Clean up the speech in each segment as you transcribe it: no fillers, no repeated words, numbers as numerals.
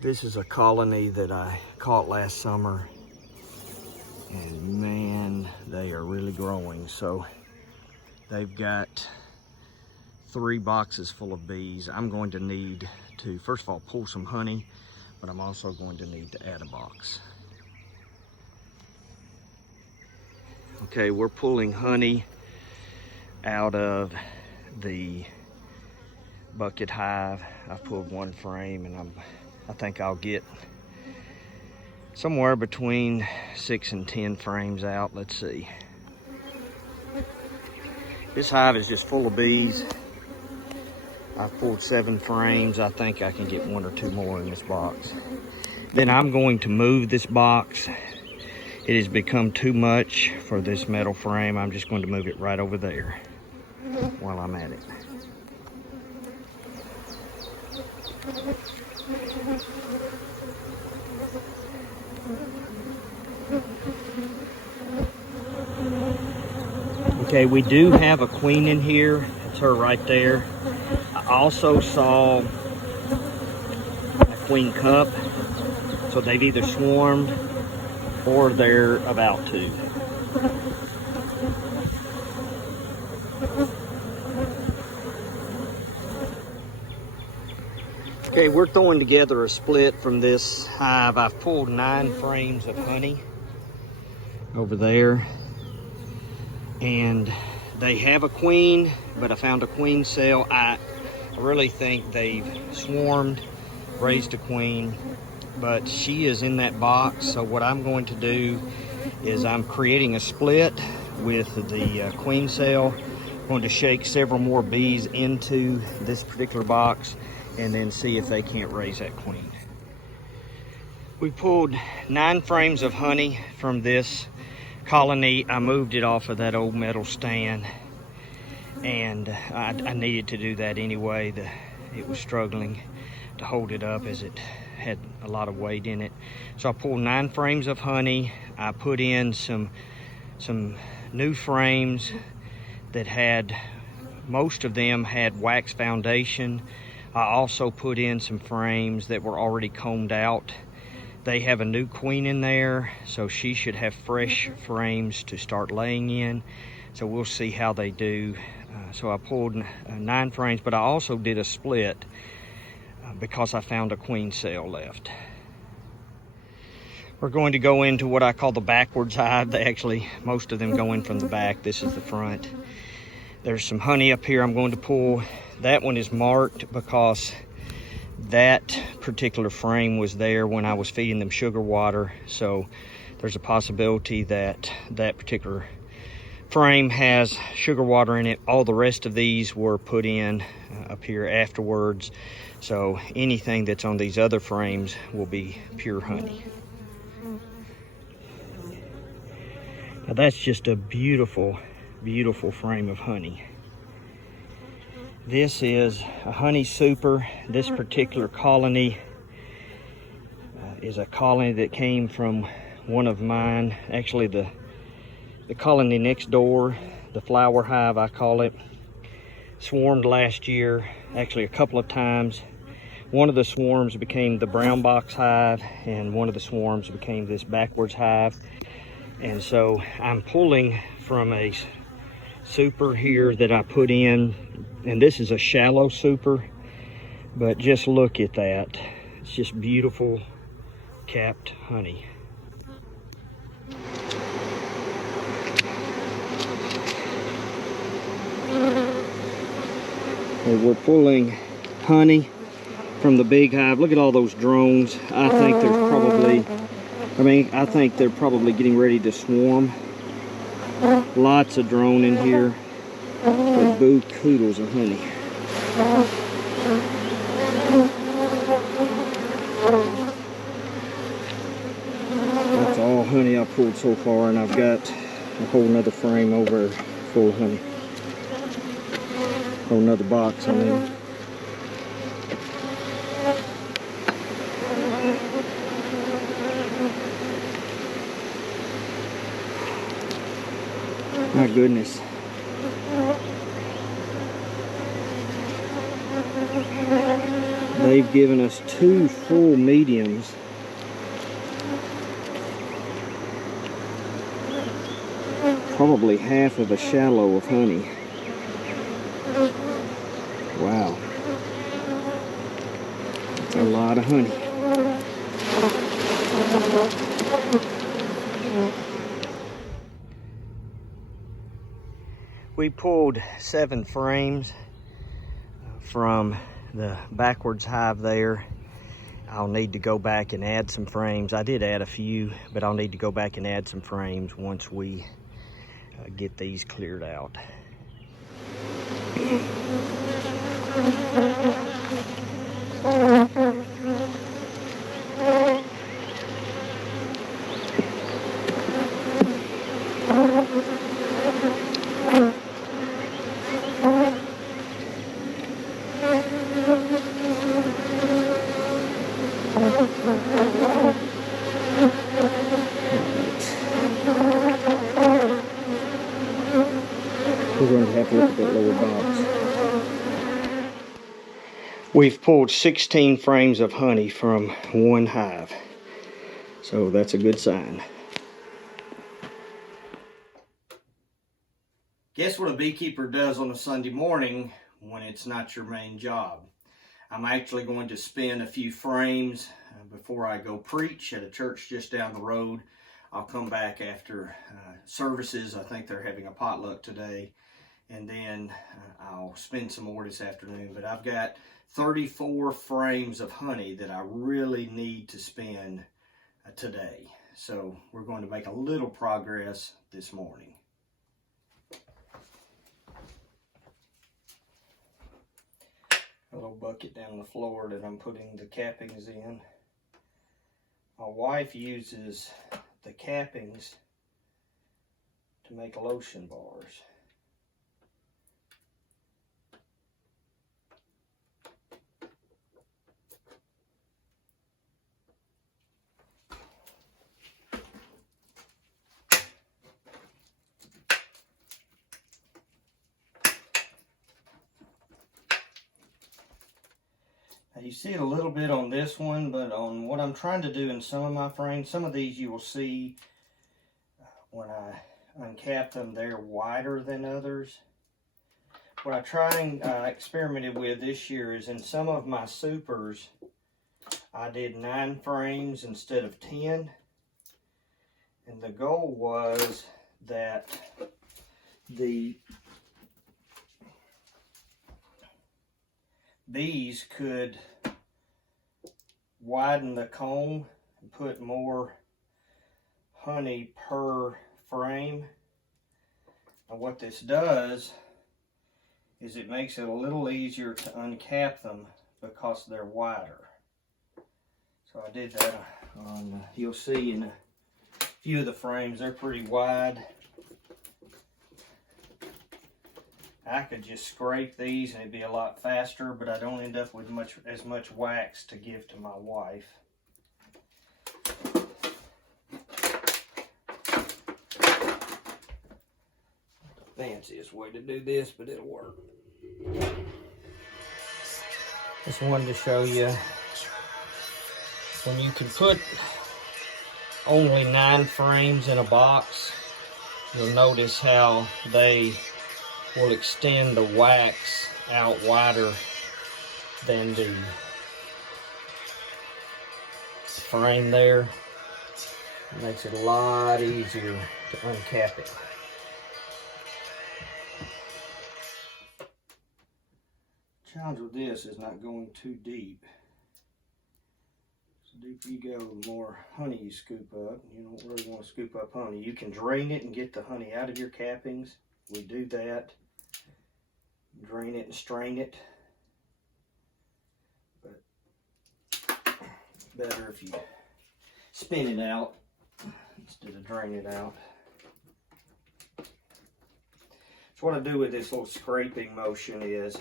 This is a colony that I caught last summer, and man, they are really growing. So they've got 3 boxes full of bees. I'm going to need to, first of all, pull some honey, but I'm also going to need to add a box. Okay, we're pulling honey out of the bucket hive. I've pulled 1 frame, and I think I'll get somewhere between 6 and 10 frames out. Let's see. This hive is just full of bees. I've pulled 7 frames. I think I can get 1 or 2 more in this box. Then I'm going to move this box. It has become too much for this metal frame. I'm just going to move it right over there while I'm at it. Okay, we do have a queen in here. It's her right there. I also saw a queen cup. So they've either swarmed or they're about to. Okay, we're throwing together a split from this hive. I've pulled 9 frames of honey over there. And they have a queen, but I found a queen cell. I really think they've swarmed, raised a queen, but she is in that box. So what I'm going to do is I'm creating a split with the queen cell. I'm going to shake several more bees into this particular box and then see if they can't raise that queen. We pulled 9 frames of honey from this colony. I moved it off of that old metal stand, and I needed to do that anyway. It was struggling to hold it up as it had a lot of weight in it. So I pulled 9 frames of honey. I put in some new frames that had, most of them had wax foundation. I also put in some frames that were already combed out. They have a new queen in there, so she should have fresh frames to start laying in. So we'll see how they do. So I pulled 9 frames, but I also did a split because I found a queen cell left. We're going to go into what I call the backwards hive. Most of them go in from the back. This is the front. There's some honey up here I'm going to pull. That one is marked because that particular frame was there when I was feeding them sugar water. So there's a possibility that that particular frame has sugar water in it. All the rest of these were put in up here afterwards. So anything that's on these other frames will be pure honey. Now that's just a beautiful, beautiful frame of honey. This is a honey super. This particular colony is a colony that came from one of mine. Actually, the colony next door, the flower hive I call it, swarmed last year, actually a couple of times. One of the swarms became the brown box hive, and one of the swarms became this backwards hive. And so I'm pulling from a super here that I put in, and this is a shallow super, but just look at that. It's just beautiful capped honey. Okay, we're pulling honey from the big hive. Look at all those drones. I think they're probably getting ready to swarm. Lots of drone in here, but boo koodles of honey. That's all honey I pulled so far, and I've got a whole nother frame over full of honey. Whole nother box, I mean. My goodness. They've given us 2 full mediums. Probably half of a shallow of honey. Wow. That's a lot of honey. We pulled 7 frames from the backwards hive there. I'll need to go back and add some frames. I did add a few, but I'll need to go back and add some frames once we get these cleared out. We're going to have to look at that lower box. We've pulled 16 frames of honey from one hive, so that's a good sign. Guess what a beekeeper does on a Sunday morning when it's not your main job? I'm actually going to spin a few frames before I go preach at a church just down the road. I'll come back after services. I think they're having a potluck today. And then I'll spin some more this afternoon. But I've got 34 frames of honey that I really need to spin today. So we're going to make a little progress this morning. A little bucket down the floor that I'm putting the cappings in. My wife uses the cappings to make lotion bars. You see it a little bit on this one, but on what I'm trying to do in some of my frames, some of these you will see when I uncap them, they're wider than others. What I experimented with this year is in some of my supers, I did 9 frames instead of 10. And the goal was that the bees could widen the comb and put more honey per frame. And what this does is it makes it a little easier to uncap them because they're wider. So I did that on, you'll see in a few of the frames, they're pretty wide. I could just scrape these and it'd be a lot faster, but I don't end up with as much wax to give to my wife. Fanciest way to do this, but it'll work. Just wanted to show you when you can put only 9 frames in a box, you'll notice how they will extend the wax out wider than the frame there. It makes it a lot easier to uncap it. Challenge with this is not going too deep. So deeper you go, the more honey you scoop up. You don't really want to scoop up honey. You can drain it and get the honey out of your cappings. We do that. Drain it and strain it. But it's better if you spin it out instead of drain it out. So what I do with this little scraping motion is,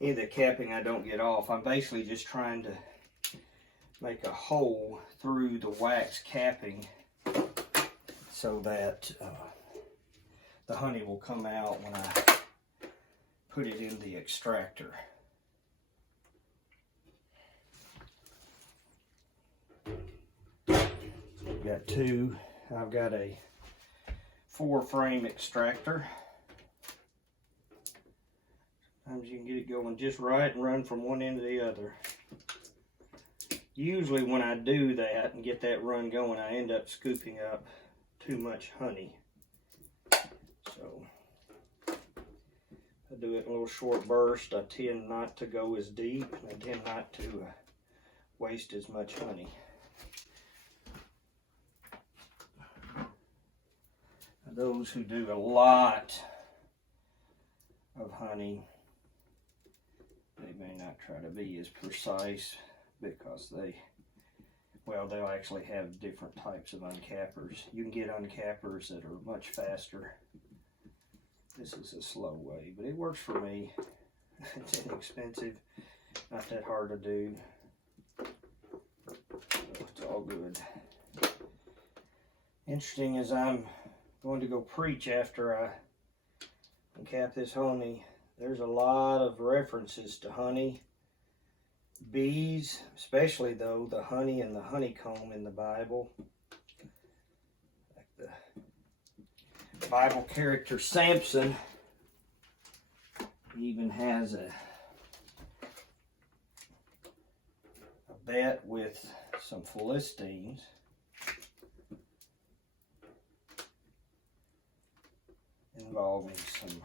any of the capping I don't get off, I'm basically just trying to make a hole through the wax capping so that the honey will come out when I put it in the extractor. got two. I've got a 4-frame extractor. Sometimes you can get it going just right and run from one end to the other. Usually when I do that and get that run going, I end up scooping up too much honey. So I do it in a little short burst. I tend not to go as deep, and I tend not to waste as much honey. Those who do a lot of honey, they may not try to be as precise because they'll actually have different types of uncappers. You can get uncappers that are much faster. This is a slow way, but it works for me. It's inexpensive, not that hard to do. So it's all good. Interesting, as I'm going to go preach after I uncap this honey, there's a lot of references to honey, bees, especially though the honey and the honeycomb in the Bible. Like the Bible character Samson even has a bet with some Philistines. Involving some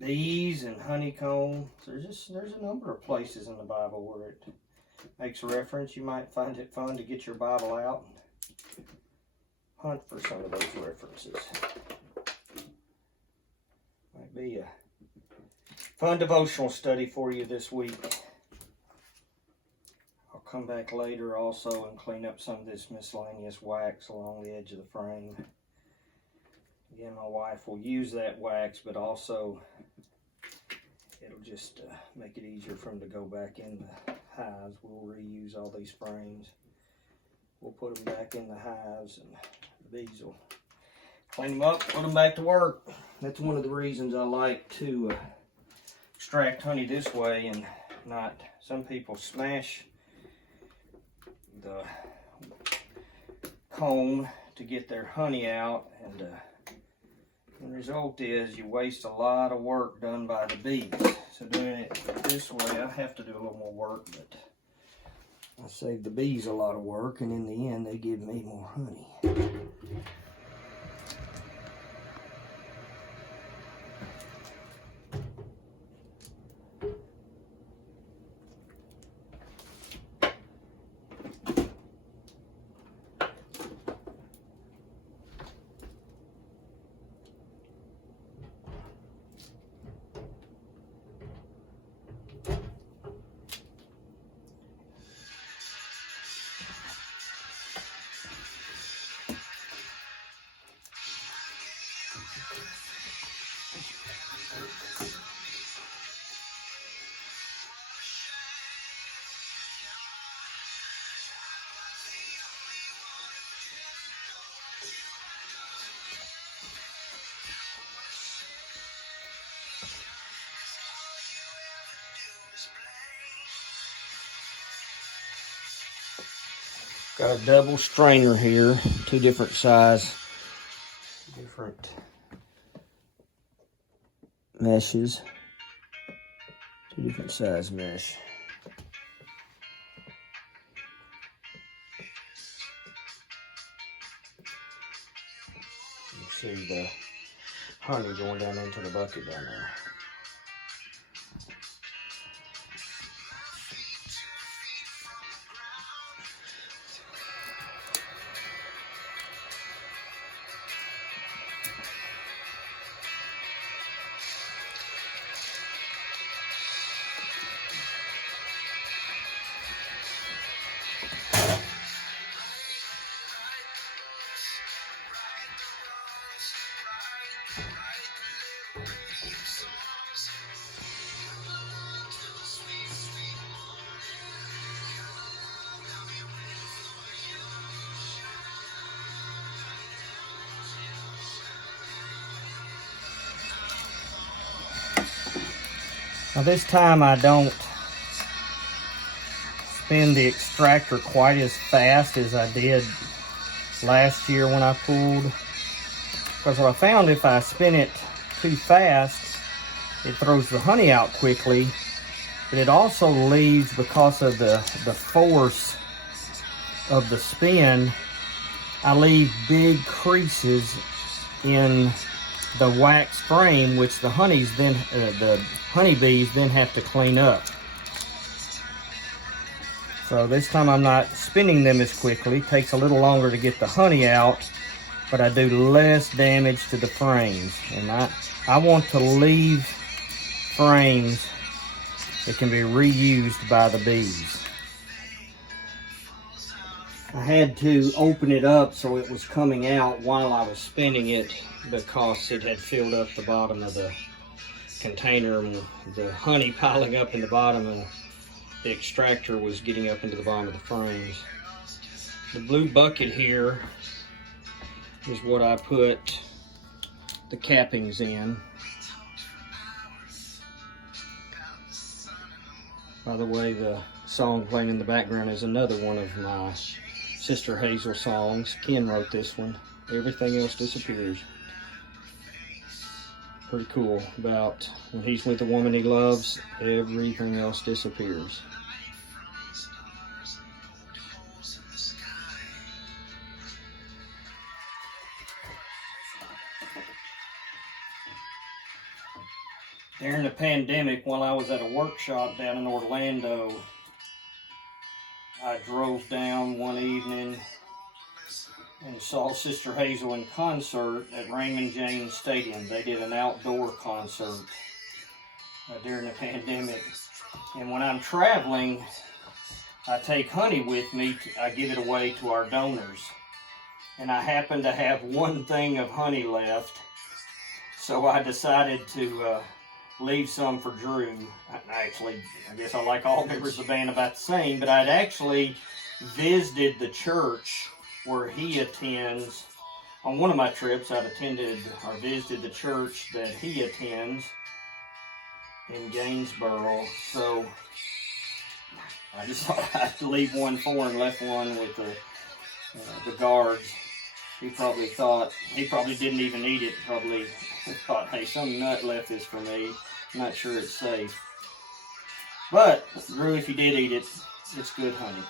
bees and honeycomb. There's a number of places in the Bible where it makes a reference. You might find it fun to get your Bible out and hunt for some of those references. Might be a fun devotional study for you this week. I'll come back later also and clean up some of this miscellaneous wax along the edge of the frame. Again, my wife will use that wax, but also it'll just make it easier for them to go back in the hives. We'll reuse all these frames. We'll put them back in the hives, and the bees will clean them up, put them back to work. That's one of the reasons I like to extract honey this way and not. Some people smash the comb to get their honey out, and the result is you waste a lot of work done by the bees. So doing it this way, I have to do a little more work, but I save the bees a lot of work, and in the end, they give me more honey. Got a double strainer here, two different size, different meshes, two different size mesh. You see the honey going down into the bucket down there. Now this time I don't spin the extractor quite as fast as I did last year when I pulled. Because what I found, if I spin it too fast, it throws the honey out quickly, but it also leaves, because of the force of the spin, I leave big creases in the wax frame, which the honeybees then have to clean up. So this time I'm not spinning them as quickly. It takes a little longer to get the honey out, but I do less damage to the frames. And I want to leave frames that can be reused by the bees. I had to open it up so it was coming out while I was spinning it, because it had filled up the bottom of the container, and the honey piling up in the bottom, and the extractor was getting up into the bottom of the frames. The blue bucket here is what I put the cappings in. By the way, the song playing in the background is another one of my Sister Hazel songs. Ken wrote this one. Everything else disappears. Pretty cool about when he's with the woman he loves, everything else disappears. During the pandemic, while I was at a workshop down in Orlando, I drove down one evening and saw Sister Hazel in concert at Raymond James Stadium. They did an outdoor concert during the pandemic. And when I'm traveling, I take honey with me. I give it away to our donors. And I happen to have one thing of honey left, so I decided to leave some for Drew. I guess I like all members of the band about the same, but I'd actually visited the church where he attends. On one of my trips, I'd attended or visited the church that he attends in Gainesboro. So I just thought I'd leave one for him, left one with the guards. He probably didn't even eat it. Probably thought, hey, some nut left this for me. I'm not sure it's safe. But Drew, if you did eat it, it's good honey.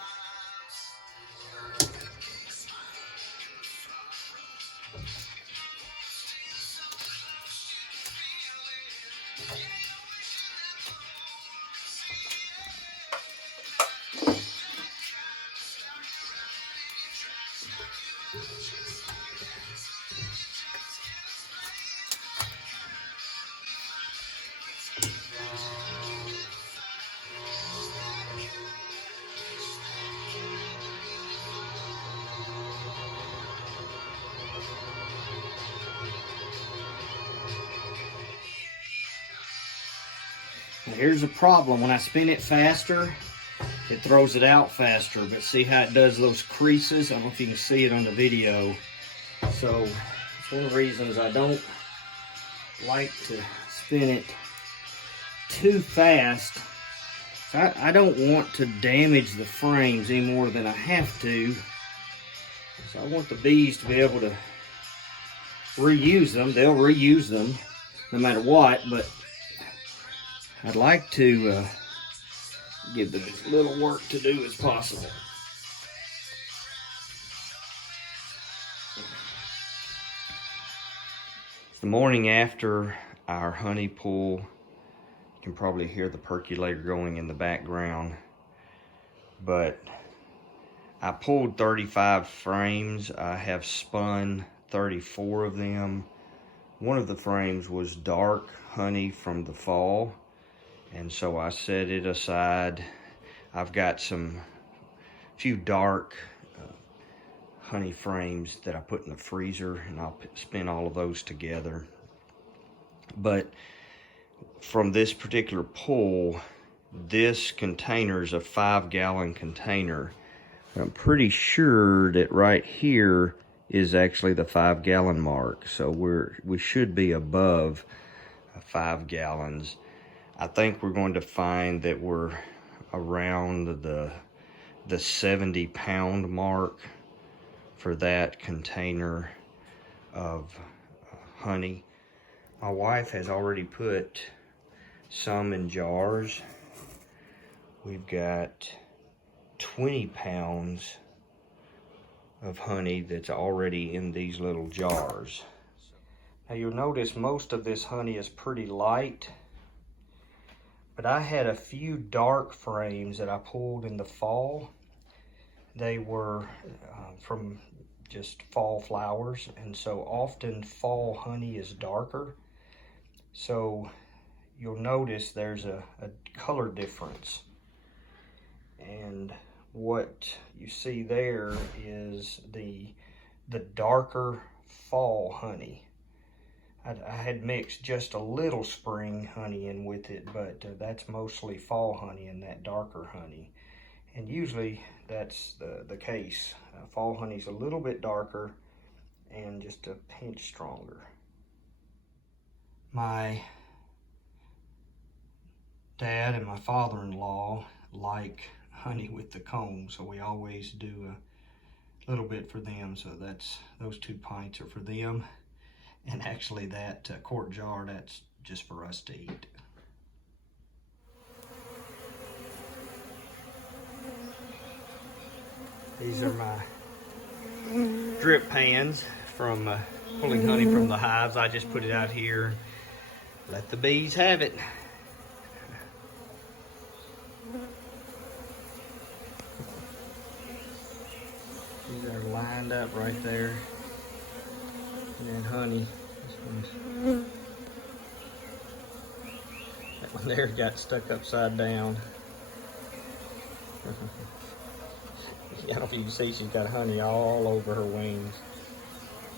Now here's a problem. When I spin it faster, it throws it out faster. But see how it does those creases? I don't know if you can see it on the video. So it's one of the reasons I don't like to spin it too fast. I don't want to damage the frames any more than I have to. So I want the bees to be able to reuse them. They'll reuse them no matter what, but I'd like to give them as little work to do as possible. It's the morning after our honey pull. You can probably hear the percolator going in the background, but I pulled 35 frames. I have spun 34 of them. One of the frames was dark honey from the fall, and so I set it aside. I've got few dark honey frames that I put in the freezer, and I'll spin all of those together. But from this particular pull, this container is a 5-gallon container. I'm pretty sure that right here is actually the 5-gallon mark, so we should be above 5 gallons. I think we're going to find that we're around the the 70-pound mark for that container of honey. My wife has already put some in jars. We've got 20 pounds of honey that's already in these little jars. Now you'll notice most of this honey is pretty light, but I had a few dark frames that I pulled in the fall. They were from just fall flowers, and so often fall honey is darker. So you'll notice there's a color difference. And what you see there is the darker fall honey. I had mixed just a little spring honey in with it, but that's mostly fall honey and that darker honey. And usually that's the case. Fall honey's a little bit darker and just a pinch stronger. My dad and my father-in-law like honey with the comb, so we always do a little bit for them. So those 2 pints are for them. And actually that quart jar, that's just for us to eat. These are my drip pans from pulling honey from the hives. I just put it out here, let the bees have it. These are lined up right there. And then honey, that one there got stuck upside down. I don't know if you can see, she's got honey all over her wings.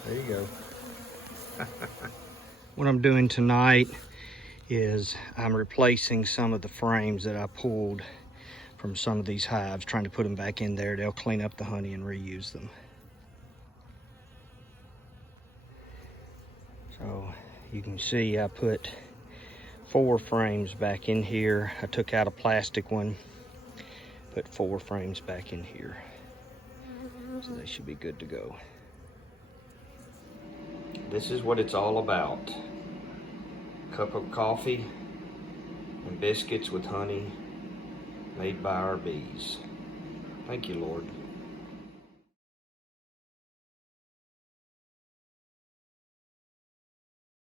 There you go. What I'm doing tonight is I'm replacing some of the frames that I pulled from some of these hives, trying to put them back in there. They'll clean up the honey and reuse them. So you can see I put 4 frames back in here. I took out a plastic one, put 4 frames back in here. So they should be good to go. This is what it's all about. Cup of coffee and biscuits with honey made by our bees. Thank you, Lord.